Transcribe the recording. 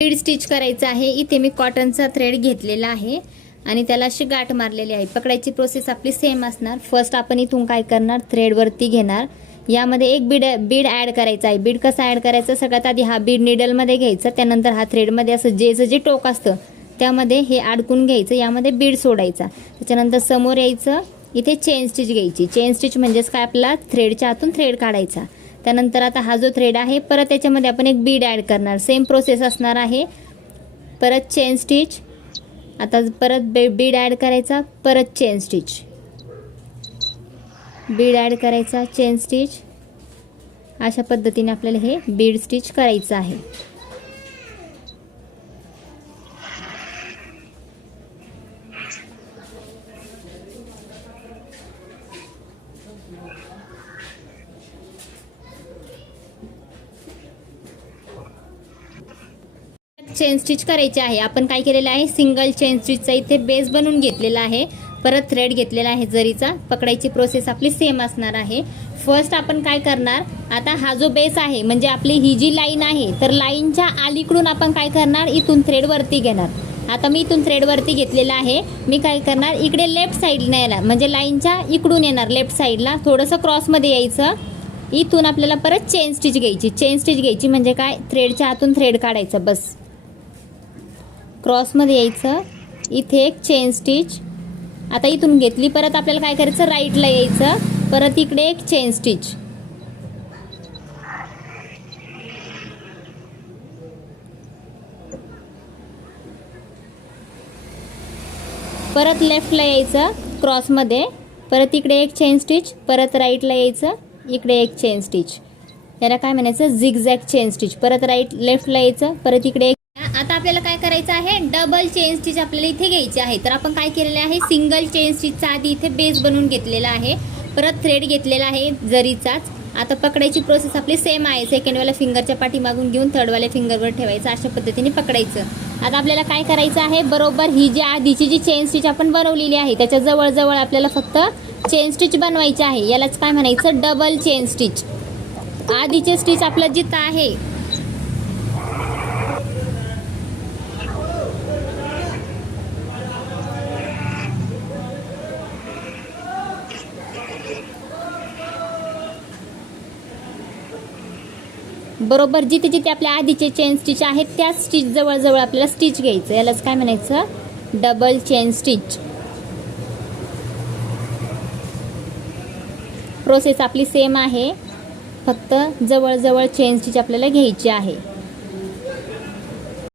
Beed stitch करायचं आहे। इथे मी कॉटनचा थ्रेड घेतलेला आहे आणि त्याला अशी गाठ मारलेली आहे। पकडायची प्रोसेस आपली सेम असणार। फर्स्ट आपण इथून काय करणार, थ्रेड वरती घेणार, यामध्ये एक बीड ॲड करायचा आहे। बीड कसा ॲड करायचा, सगळ्यात आधी हा बीड नीडलमध्ये घ्यायचा, त्यानंतर हा थ्रेडमध्ये असं जे टोक असतं त्यामध्ये हे अडकून घ्यायचं, यामध्ये बीड सोडायचा, त्याच्यानंतर समोर यायचं, इथे चेन स्टिच घ्यायची। चेन स्टिच म्हणजेच काय, आपला थ्रेडच्या आतून थ्रेड काढायचा। त्यानंतर आता हा जो थ्रेड आहे परत त्याच्यामध्ये आपण एक बीड ॲड करणार, सेम प्रोसेस असणार आहे। परत चेन स्टिच, आता परत बीड ॲड करायचा, परत चेन स्टिच, बीड ॲड करायचा, चेन स्टिच, अशा पद्धतीने आपल्याला हे बीड स्टिच करायचं आहे। चेन स्टिच करायचे आहे। आपण काय केलेलं आहे, सिंगल चेन स्टिचचा इथे बेस बनवून घेतलेला आहे। परत थ्रेड घेतलेला आहे जरीचा। पकडायची प्रोसेस आपली सेम असणार आहे। फर्स्ट आपण काय करणार, आता हा जो बेस आहे म्हणजे आपली ही जी लाईन आहे, तर लाईनच्या अलीकडून आपण काय करणार, इथून थ्रेड वरती घेणार। आता मी इथून थ्रेड वरती घेतलेला आहे। मी काय करणार, इकडे लेफ्ट साईडला येणार, म्हणजे लाईनच्या इकडून येणार, लेफ्ट साईडला थोडंसं क्रॉसमध्ये यायचं। इथून आपल्याला परत चेन स्टिच घ्यायची। चेन स्टिच घ्यायची म्हणजे काय, थ्रेडच्या आतून थ्रेड काढायचं, बस क्रॉसमध्ये यायचं, इथे एक चेन स्टिच। आता इथून घेतली, परत आपल्याला काय करायचं, राईटला यायचं, परत इकडे एक चेन स्टिच, परत लेफ्टला यायचं क्रॉसमध्ये, परत इकडे एक चेन स्टिच, परत राईटला यायचं, इकडे एक चेन स्टिच, याला काय म्हणायचं, झिगझॅग चेन स्टिच। परत लेफ्टला यायचं, परत इकडे आता आपल्याला काय करायचं आहे, डबल चेन स्टिच आपल्याला इथे घ्यायची आहे। तर आपण काय केलेलं आहे, सिंगल चेन स्टिचचा आधी इथे बेस बनवून घेतलेला आहे, परत थ्रेड घेतलेला आहे जरीचाच। आता पकडायची प्रोसेस आपली सेम आहे। सेकंडवाल्या फिंगरच्या पाठी मागून घेऊन थर्डवाल्या फिंगरवर ठेवायचं, अशा पद्धतीने पकडायचं। आता आपल्याला काय करायचं आहे, बरोबर ही जी आधीची जी चेन स्टिच आपण बनवलेली आहे त्याच्या जवळ आपल्याला फक्त चेन स्टिच बनवायची आहे। यालाच काय म्हणायचं, डबल चेन स्टिच। आधीचे स्टिच आपलं जिथं आहे बरोबर जिथे जिथे आपल्या आधीचे चेन स्टिच आहेत त्याच स्टिच जवळ आपल्याला स्टिच घ्यायचं, यालाच काय म्हणायचं, डबल चेन स्टिच। प्रोसेस आपली सेम आहे, फक्त जवळ चेन स्टिच आपल्याला घ्यायची आहे।